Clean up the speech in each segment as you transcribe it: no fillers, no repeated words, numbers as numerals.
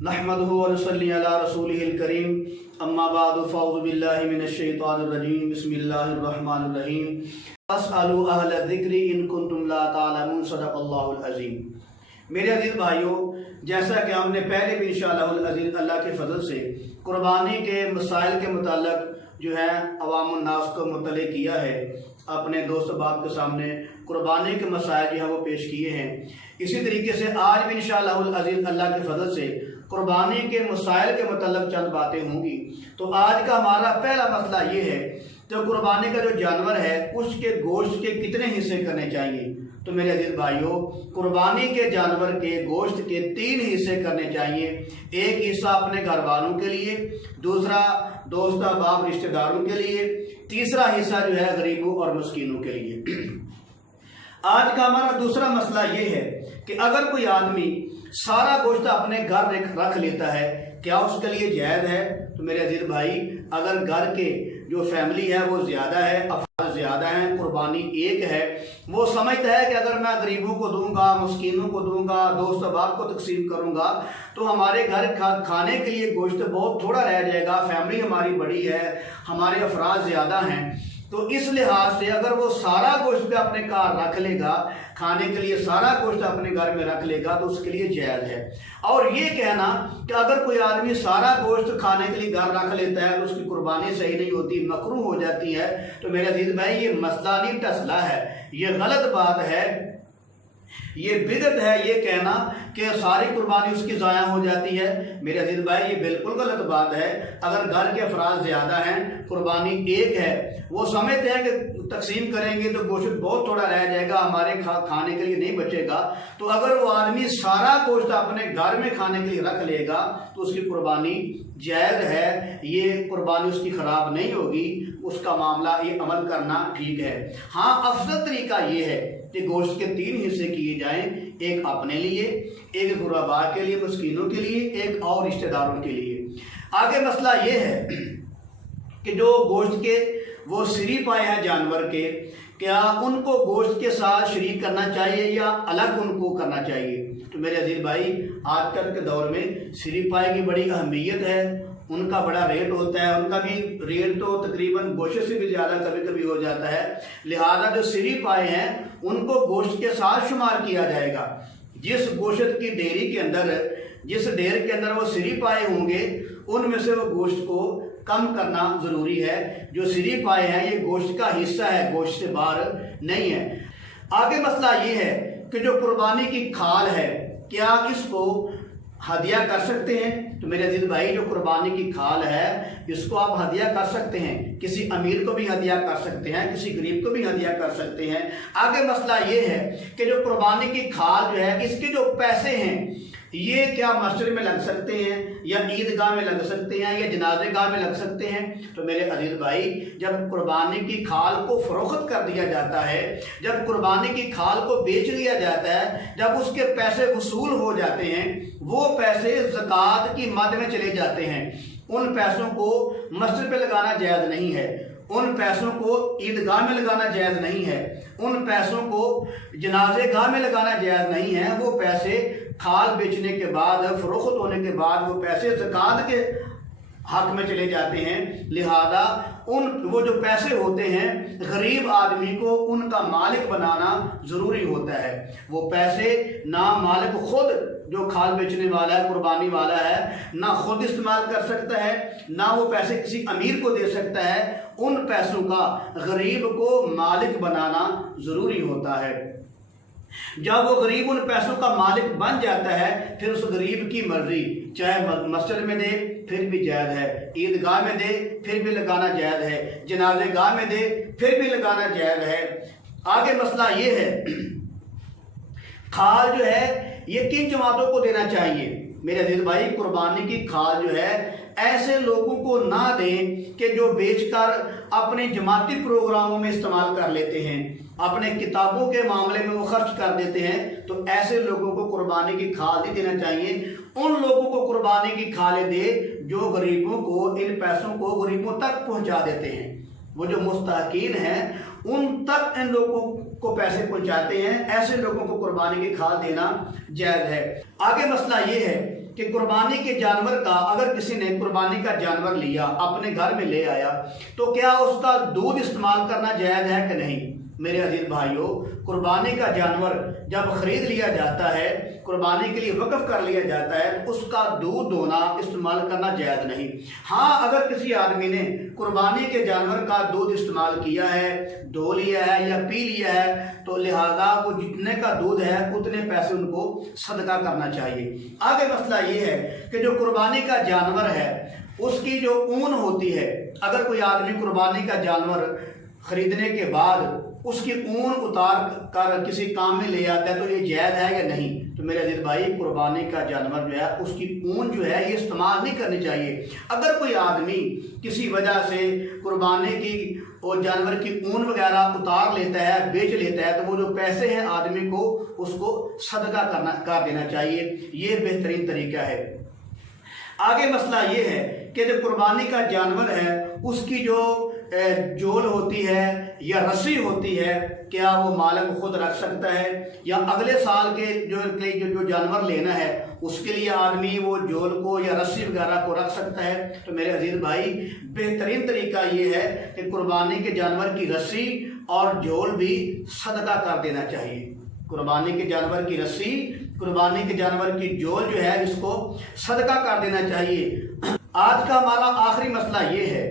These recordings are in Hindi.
नहमदुहु व नसल्ली अला रसूलिहिल करीम अम्मा बादु फ़अऊज़ु बिल्लाहि मिनश शैतानिर रजीम बिस्मिल्लाहिर रहमानिर रहीम फस्अलू अहल ज़िक्रि इन कुंतुम ला तालमून सदक़ल्लाहुल अज़ीम। मेरे अज़ीज़ भाइयों, जैसा कि हमने पहले भी इंशाअल्लाहुल अज़ीज़ अल्लाह के फजल से कुर्बानी के मसाइल के मुताल्लिक़ जो है अवामुन नास को मुतले किया है, अपने दोस्त बाप के सामने कुर्बानी के मसाइल जो है वो पेश किए हैं। इसी तरीके से आज भी इंशाअल्लाहुल अज़ीज़ अल्लाह के फजल से कुर्बानी के मसाइल के मुताल्लिक़ चंद बातें होंगी। तो आज का हमारा पहला मसला ये है तो कुर्बानी का जो जानवर है उसके गोश्त के कितने हिस्से करने चाहिए। तो मेरे अजीज भाइयों, कुर्बानी के जानवर के गोश्त के 3 हिस्से करने चाहिए। एक हिस्सा अपने घर वालों के लिए, दूसरा दोस्त अहबाब रिश्तेदारों के लिए, तीसरा हिस्सा जो है गरीबों और मस्कीनों के लिए। आज का हमारा दूसरा मसला ये है कि अगर कोई आदमी सारा गोश्त अपने घर रख लेता है, क्या उसके लिए जायज़ है। तो मेरे अजीज भाई, अगर घर के जो फैमिली है वो ज़्यादा है, अफराद ज़्यादा हैं, कुर्बानी एक है, वो समझता है कि अगर मैं गरीबों को दूंगा, मस्कीनों को दूंगा, दोस्त अहबाब को तकसीम करूंगा तो हमारे घर खाने के लिए गोश्त बहुत थोड़ा रह जाएगा, फैमिली हमारी बड़ी है, हमारे अफराद ज़्यादा हैं। तो इस लिहाज से अगर वो सारा गोश्त अपने घर रख लेगा, खाने के लिए सारा गोश्त अपने घर में रख लेगा तो उसके लिए जायज़ है। और ये कहना कि अगर कोई आदमी सारा गोश्त खाने के लिए घर रख लेता है तो उसकी कुर्बानी सही नहीं होती, मकरूह हो जाती है, तो मेरे अजीज भाई ये मसला नहीं टसला है, ये गलत बात है, ये बिदअत है। ये कहना कि सारी कुर्बानी उसकी ज़ाया हो जाती है, मेरे अजीज भाई ये बिल्कुल गलत बात है। अगर घर के अफराद ज़्यादा हैं, कुर्बानी एक है, वो समझते हैं कि तकसीम करेंगे तो गोश्त बहुत थोड़ा रह जाएगा, हमारे खाने के लिए नहीं बचेगा, तो अगर वो आदमी सारा गोश्त अपने घर में खाने के लिए रख लेगा तो उसकी कुर्बानी जायज़ है, ये कुर्बानी उसकी ख़राब नहीं होगी, उसका मामला ये अमल करना ठीक है। हाँ, अफजल तरीका ये है कि गोश्त के 3 हिस्से किए जाएं, एक अपने लिए, एक गुरबा के लिए, मस्कीनों के लिए, एक और रिश्तेदारों के लिए। आगे मसला ये है कि जो गोश्त के वो सिरी पाए हैं जानवर के, क्या उनको गोश्त के साथ शरीक करना चाहिए या अलग उनको करना चाहिए। तो मेरे अजीज भाई, आजकल के दौर में सिरी पाए की बड़ी अहमियत है, उनका बड़ा रेट होता है, उनका भी रेट तो तकरीबन गोश्त से भी ज़्यादा कभी कभी हो जाता है। लिहाजा जो सिरी पाए हैं उनको गोश्त के साथ शुमार किया जाएगा। जिस गोश्त की डेयरी के अंदर, जिस डेयर के अंदर वो सिरी पाए होंगे उनमें से वो गोश्त को कम करना ज़रूरी है। जो सिरी पाए हैं ये गोश्त का हिस्सा है, गोश्त से बाहर नहीं है। आगे मसला ये है कि जो कुर्बानी की खाल है, क्या इसको हदिया कर सकते हैं। तो मेरे अजीज भाई, जो कुर्बानी की खाल है इसको आप हदिया कर सकते हैं, किसी अमीर को भी हदिया कर सकते हैं, किसी गरीब को भी हदिया कर सकते हैं। आगे मसला ये है कि जो कुर्बानी की खाल जो है, इसके जो पैसे हैं ये क्या मस्जिद में लग सकते हैं या ईदगाह में लग सकते हैं या जनाजे गाह में लग सकते हैं। तो मेरे अजीज भाई, जब कुर्बानी की खाल को फरोख्त कर दिया जाता है, जब कुर्बानी की खाल को बेच लिया जाता है, जब उसके पैसे वसूल हो जाते हैं, वो पैसे ज़कात की मद में चले जाते हैं। उन पैसों को मस्जिद पे लगाना जायज़ नहीं है, उन पैसों को ईदगाह में लगाना जायज़ नहीं है, उन पैसों को जनाजे गाह में लगाना जायज़ नहीं है। वो पैसे खाल बेचने के बाद, फरोख्त होने के बाद वो पैसे ज़कात के हक में चले जाते हैं। लिहाजा वो जो पैसे होते हैं गरीब आदमी को उनका मालिक बनाना ज़रूरी होता है। वो पैसे ना मालिक खुद जो खाल बेचने वाला है, कुर्बानी वाला है, ना खुद इस्तेमाल कर सकता है, ना वो पैसे किसी अमीर को दे सकता है। उन पैसों का गरीब को मालिक बनाना ज़रूरी होता है। जब वो गरीब उन पैसों का मालिक बन जाता है फिर उस गरीब की मर्जी, चाहे मस्जिद में दे फिर भी जायज़ है, ईदगाह में दे फिर भी लगाना जायज़ है, जनाजे गाह में दे फिर भी लगाना जायज़ है। आगे मसला ये है, खाल जो है ये किन जमातों को देना चाहिए। मेरे अजीज भाई, कुर्बानी की खाल जो है ऐसे लोगों को ना दें कि जो बेचकर अपने जमाती प्रोग्रामों में इस्तेमाल कर लेते हैं, अपने किताबों के मामले में वो खर्च कर देते हैं। तो ऐसे लोगों को कुर्बानी की खाल नहीं देना चाहिए। उन लोगों को कुर्बानी की खालें दे जो गरीबों को, इन पैसों को गरीबों तक पहुंचा देते हैं। वो जो मुस्तहकीन हैं उन तक इन लोगों को पैसे पहुंचाते हैं, ऐसे लोगों को कुर्बानी की खाल देना जायज़ है। आगे मसला ये है कि कुर्बानी के जानवर का, अगर किसी ने कुर्बानी का जानवर लिया, अपने घर में ले आया, तो क्या उसका दूध इस्तेमाल करना जायज़ है कि नहीं? मेरे अजीज भाइयों, कुर्बानी का जानवर जब खरीद लिया जाता है, कुर्बानी के लिए वक़्फ़ कर लिया जाता है, तो उसका दूध दोना इस्तेमाल करना जायज़ नहीं। हाँ, अगर किसी आदमी ने कुर्बानी के जानवर का दूध इस्तेमाल किया है, धो लिया है या पी लिया है, तो लिहाजा वो जितने का दूध है उतने पैसे उनको सदका करना चाहिए। आगे मसला ये है कि जो कुर्बानी का जानवर है उसकी जो ऊन होती है, अगर कोई आदमी कुर्बानी का जानवर खरीदने के बाद उसकी ऊन उतार कर किसी काम में ले आता है, तो ये जायज़ है या नहीं? तो मेरे अजीज भाई, कुर्बानी का जानवर जो है उसकी ऊन जो है ये इस्तेमाल नहीं करनी चाहिए। अगर कोई आदमी किसी वजह से कुर्बानी की और जानवर की ऊन वगैरह उतार लेता है, बेच लेता है, तो वो जो पैसे हैं आदमी को उसको सदका कर देना चाहिए। ये बेहतरीन तरीका है। आगे मसला ये है कि जो कुर्बानी का जानवर है उसकी जो जोल होती है या रस्सी होती है, क्या वो मालिक खुद रख सकता है या अगले साल के जो जानवर लेना है उसके लिए आदमी वो जोल को या रस्सी वगैरह को रख सकता है? तो मेरे अजीज भाई, बेहतरीन तरीका ये है कि कुर्बानी के जानवर की रस्सी और जोल भी सदका कर देना चाहिए। कुर्बानी के जानवर की रस्सी, कुर्बानी के जानवर की जोल जो है इसको सदका कर देना चाहिए। आज का हमारा आखिरी मसला ये है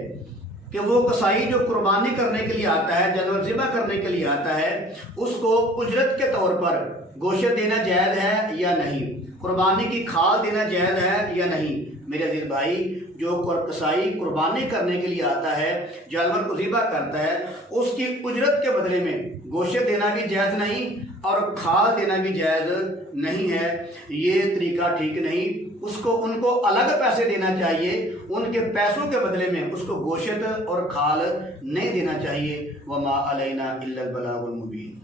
कि वो कसाई जो कुर्बानी करने के लिए आता है, जानवर ज़िबा करने के लिए आता है, उसको उजरत के तौर पर गोश्त देना जायज़ है या नहीं? कुर्बानी की खाल देना जायज़ है या नहीं? मेरे अजीज भाई, जो कसाई कुर्बानी करने के लिए आता है, जानवर को ज़िबा करता है, उसकी उजरत के बदले में गोश्त देना भी जायज़ नहीं और खाल देना भी जायज़ नहीं है। ये तरीका ठीक नहीं। उसको उनको अलग पैसे देना चाहिए, उनके पैसों के बदले में उसको गोश्त और खाल नहीं देना चाहिए। वमा अलैना इल्लल बलागुल मुबीन।